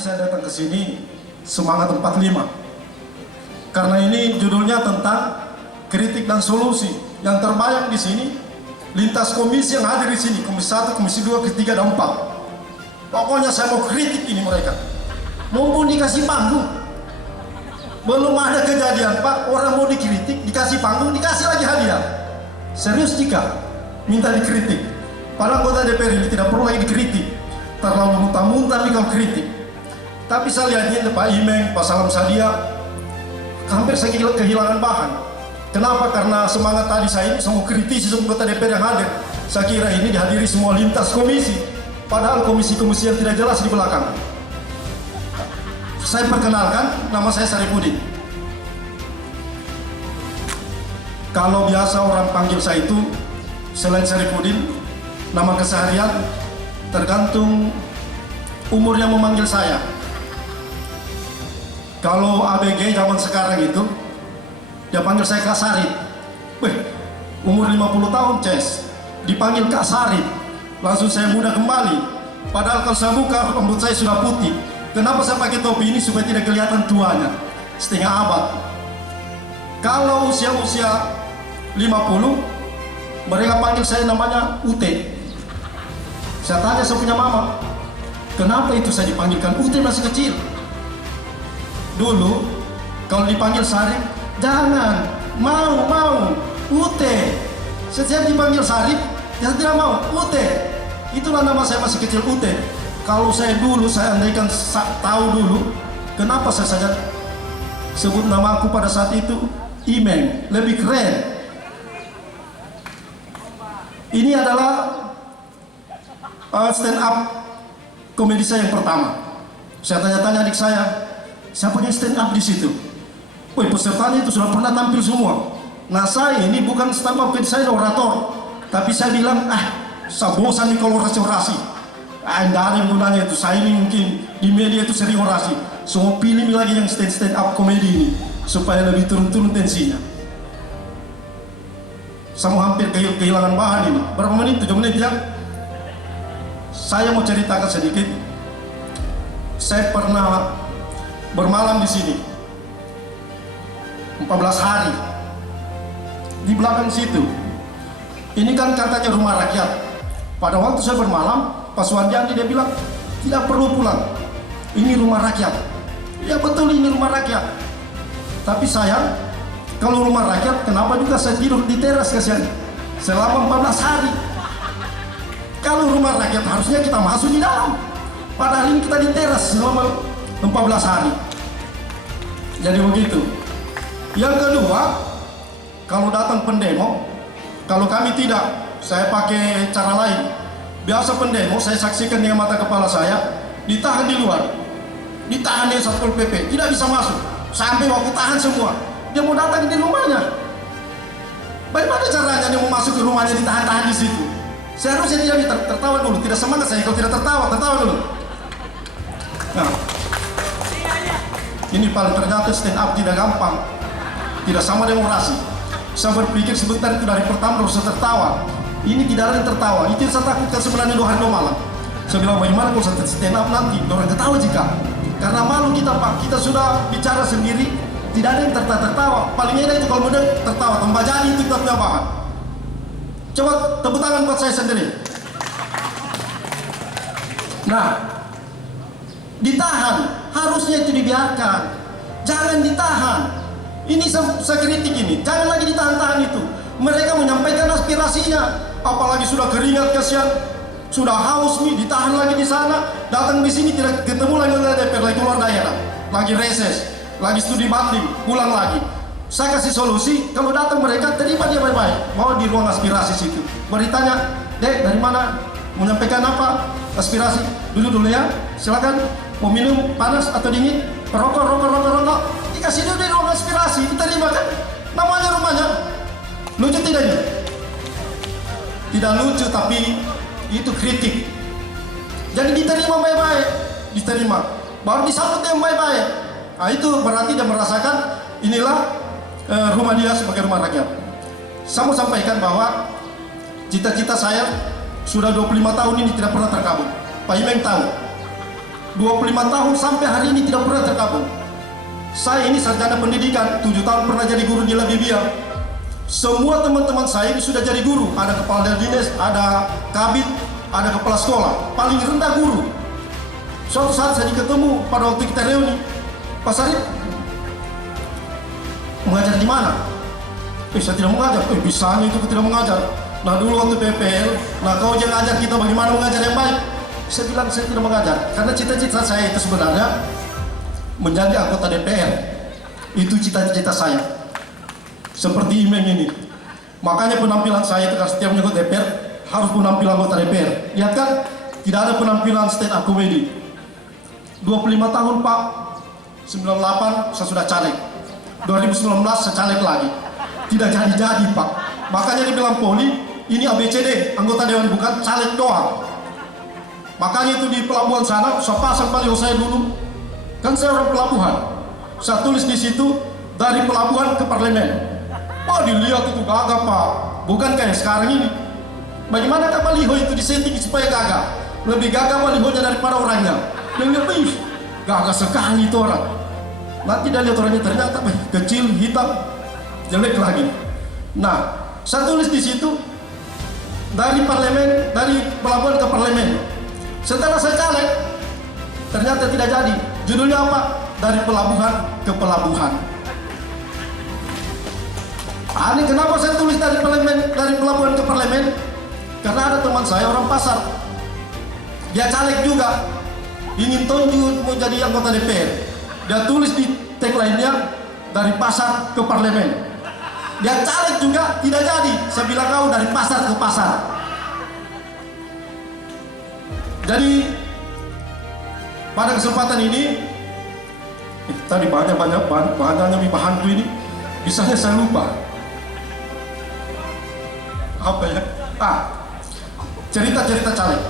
saya datang ke sini semangat 45. Karena ini judulnya tentang kritik dan solusi. Yang terbayang di sini lintas komisi yang hadir di sini, komisi 1, komisi 2, komisi 3 dan 4. Pokoknya saya mau kritik ini mereka. Mumpung dikasih panggung. Belum ada kejadian, Pak, orang mau dikritik, dikasih panggung, dikasih lagi hadiah. Serius jika minta dikritik. Padahal anggota DPR ini tidak perlu lagi dikritik. Terlalu muntah-muntah kalau kritik. Tapi saya lihat ini Pak Imeng, Pak Salam Sadia, hampir saya kehilangan bahan. Kenapa? Karena semangat tadi saya ini semua kritisi semua anggota DPR yang hadir. Saya kira ini dihadiri semua lintas komisi. Padahal komisi-komisi yang tidak jelas di belakang. Saya perkenalkan, nama saya Saripudin. Kalau biasa orang panggil saya itu, selain Saripudin, nama keseharian tergantung umur yang memanggil saya. Kalau ABG zaman sekarang itu, dia panggil saya Kak Sarip. Wih, umur 50 tahun, Ces. Dipanggil Kak Sarip. Langsung saya muda kembali. Padahal kalau saya buka, rambut saya sudah putih. Kenapa saya pakai topi ini? Supaya tidak kelihatan tuanya. Setengah abad. Kalau usia-usia 50, mereka panggil saya namanya UT. Saya tanya saya punya mama, kenapa itu saya dipanggilkan UT masih kecil? Dulu, kalau dipanggil Sarip, jangan, mau, UT. Setiap dipanggil Sarip, ya tidak mau, UT. Itulah nama saya masih kecil, UT. Kalau saya dulu, saya andaikan tahu dulu, kenapa saya saja sebut nama aku pada saat itu Imeng, lebih keren. Ini adalah stand up komedi saya yang pertama. Saya tanya-tanya adik saya, siapa yang stand up di situ? Woi, pesertanya itu sudah pernah tampil semua. Nah, saya ini bukan stand up komedi, saya orator. Tapi saya bilang, saya bosan nih kalau orasi. Tidak ada yang gunanya itu. Saya ini mungkin di media itu sering orasi. Semua pilih lagi yang stand up komedi ini supaya lebih turun-turun tensinya. Saya mau hampir kehilangan bahan ini. Berapa menit? 7 menit ya. Saya mau ceritakan sedikit. Saya pernah bermalam di sini 14 hari di belakang situ. Ini kan katanya rumah rakyat. Pada waktu saya bermalam, Pak Suwandiani dia bilang tidak perlu pulang. Ini rumah rakyat. Ya betul, ini rumah rakyat. Tapi sayang, kalau rumah rakyat, kenapa juga saya tidur di teras kasihan selama 14 hari? Kalau rumah rakyat harusnya kita masuk di dalam. Padahal ini kita di teras selama 14 hari. Jadi begitu. Yang kedua, kalau datang pendemo, kalau kami tidak, saya pakai cara lain. Biasa pendemo, saya saksikan dengan mata kepala saya, ditahan di luar. Ditahan di Satpol PP, tidak bisa masuk. Sampai waktu tahan semua. Dia mau datang di rumahnya. Bagaimana caranya dia mau masuk ke rumahnya ditahan-tahan di situ? Seharusnya dia tertawa dulu. Tidak semangat saya kalau tidak tertawa dulu. Nah, ini paling ternyata stand up tidak gampang. Tidak sama demokrasi. Saya berpikir sebentar itu dari pertama harus tertawa. Ini tidak ada yang tertawa. Itu yang saya takutkan sebenarnya 2 hari 2 malam. Saya bilang bagaimana kalau saya stand up nanti orang ketawa jika. Karena malu kita Pak. Kita sudah bicara sendiri. Tidak ada yang tertawa. Paling enak itu kalau mudah tertawa. Tambah jadi itu kita punya bahan. Coba tepuk tangan buat saya sendiri. Nah, ditahan. Harusnya itu dibiarkan. Jangan ditahan. Ini saya kritik ini. Jangan lagi ditahan-tahan itu. Mereka menyampaikan aspirasinya. Apalagi sudah keringat kasihan. Sudah haus nih, ditahan lagi di sana. Datang di sini tidak ketemu lagi dengan DPR, lagi keluar daerah. Lagi reses. Lagi studi banding, pulang lagi. Saya kasih solusi, kalau datang mereka terima dia baik-baik, bawa di ruang aspirasi situ. Baru ditanya, Dek dari mana? Mau menyampaikan apa? Aspirasi. Dulu ya, silakan. Mau minum panas atau dingin? Rokok. Dikasih dulu di ruang aspirasi, diterima kan? Namanya rumahnya. Lucu tidak ini? Tidak lucu, tapi itu kritik. Jadi diterima baik-baik, diterima. Baru disambut yang baik-baik. Nah, itu berarti dia merasakan inilah rumah dia sebagai rumah rakyat. Saya mau sampaikan bahwa cita-cita saya sudah 25 tahun ini tidak pernah terkabul. Pak Imeng tahu. 25 tahun sampai hari ini tidak pernah terkabul. Saya ini sarjana pendidikan, 7 tahun pernah jadi guru di Labibia. Semua teman-teman saya ini sudah jadi guru. Ada kepala dinas, ada kabit, ada kepala sekolah. Paling rendah guru. Suatu saat saya ketemu pada waktu kita reuni, Pak Sarip, mengajar di mana? Saya tidak mengajar. Bisanya itu tidak mengajar. Nah dulu waktu PPL, nah kau jangan ajar kita bagaimana mengajar yang baik. Saya bilang saya tidak mengajar, karena cita-cita saya itu sebenarnya menjadi anggota DPR. Itu cita-cita saya. Seperti Imeng ini. Makanya penampilan saya itu kan setiap menyebut DPR harus penampilan anggota DPR. Lihat kan, tidak ada penampilan stand up comedy. 25 tahun Pak, 98 saya sudah caleg. 2019 saya caleg lagi. Tidak jadi-jadi Pak. Makanya dibilang Poli, ini ABCD, anggota dewan bukan caleg doang. Makanya itu di pelabuhan sana, saya pasang baliho saya dulu. Kan saya orang pelabuhan. Saya tulis di situ, dari pelabuhan ke parlemen. Wah dilihat itu gagah Pak. Bukan kayak sekarang ini. Bagaimana kan baliho itu disetting supaya gagah? Lebih gagah balihonya daripada orangnya. Yang lebih gagah sekali itu orang. Nanti dia lihat orangnya ternyata kecil, hitam, jelek lagi. Nah, saya tulis di situ, dari parlemen, dari pelabuhan ke parlemen. Setelah saya caleg, ternyata tidak jadi. Judulnya apa? Dari pelabuhan ke pelabuhan. Ini kenapa saya tulis dari pelabuhan ke parlemen? Karena ada teman saya orang pasar. Dia caleg juga, ingin tunjuk mau jadi anggota DPR. Dia tulis di tagline-nya dari pasar ke parlemen. Dia caleg juga tidak jadi. Saya bilang kau dari pasar ke pasar. Jadi pada kesempatan ini tadi banyak bahanku ini bisanya saya lupa apa ya, cerita caleg.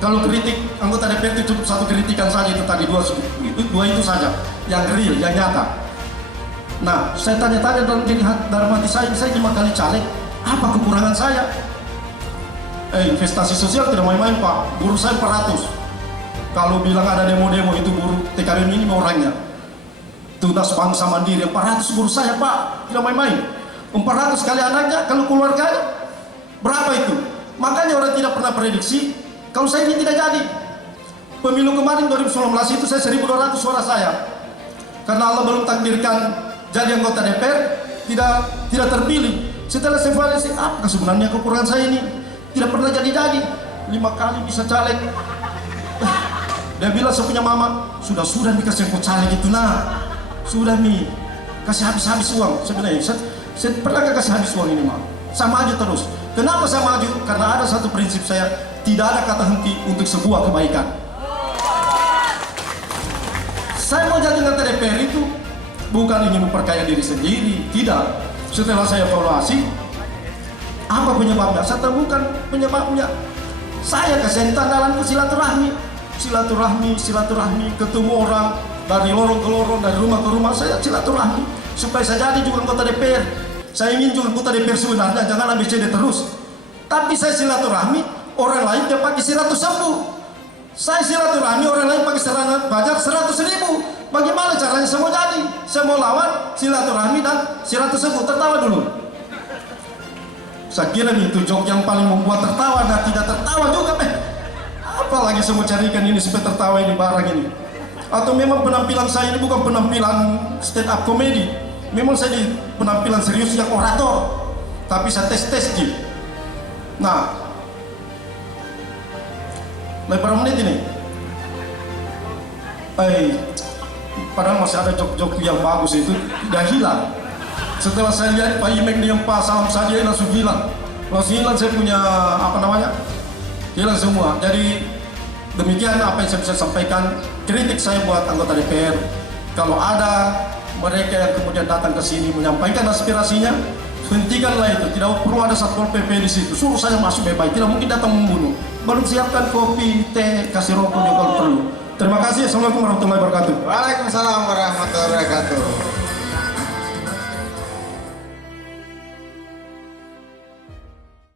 Kalau kritik anggota DPR itu cukup satu kritikan saja, itu tadi dua itu saja yang real, yang nyata. Nah saya tanya-tanya dalam hati saya 5 kali caleg, apa kekurangan saya? Investasi sosial tidak main-main Pak, buruh saya 400. Kalau bilang ada demo-demo itu buruh TKB ini orangnya. Tunas Bangsa Mandiri 400 buruh saya Pak, tidak main-main. 400 kali anaknya, kalau keluarganya berapa itu? Makanya orang tidak pernah prediksi kalau saya ini tidak jadi. Pemilu kemarin 2019 itu saya 1.200 suara saya. Karena Allah belum takdirkan jadi anggota DPR, tidak terpilih. Setelah saya evaluasi, apa sebenarnya kekurangan saya ini? Tidak pernah jadi-jadi, 5 kali bisa caleg. Dia bilang saya punya mama, sudah nih kasih aku caleg itu nah. Sudah nih, kasih habis-habis uang. Sebenarnya saya pernah gak kasih habis uang ini Mak. Saya maju terus. Kenapa saya maju? Karena ada satu prinsip saya, tidak ada kata henti untuk sebuah kebaikan. Saya mau jadi anggota DPR itu bukan ingin memperkaya diri sendiri, tidak. Setelah saya evaluasi, apa penyebabnya? Saya temukan penyebabnya. Saya kasihan tandalan ke silaturahmi, ketemu orang dari lorong ke lorong, dari rumah ke rumah. Saya silaturahmi supaya saya jadi juga anggota DPR. Saya ingin juga anggota DPR sebenarnya, jangan ABCD terus. Tapi saya silaturahmi, orang lain dia pakai 110. Saya silaturahmi, orang lain pakai pajak 100.000. Bagaimana caranya saya mau jadi? Saya mau lawan silaturahmi dan 110. Tertawa dulu. Saya kira itu jok yang paling membuat tertawa, dan tidak tertawa juga apalagi saya mau carikan ini supaya tertawa ini barang ini. Atau memang penampilan saya ini bukan penampilan stand up comedy, memang saya di penampilan serius yang orator, tapi saya tes Ji. Nah berapa menit ini? Padahal masih ada jok-jok yang bagus itu udah hilang. Setelah saya lihat Pak Imeng dengan Pak Salam saja langsung hilang. Saya punya hilang semua. Jadi demikian apa yang saya bisa sampaikan. Kritik saya buat anggota DPR. Kalau ada mereka yang kemudian datang ke sini menyampaikan aspirasinya, hentikanlah itu. Tidak perlu ada Satpol PP di situ. Suruh saya masuk bebas. Tidak mungkin datang membunuh. Baru siapkan kopi, teh, kasih rokok juga kalau perlu. Terima kasih. Assalamualaikum warahmatullahi wabarakatuh. Waalaikumsalam warahmatullahi wabarakatuh.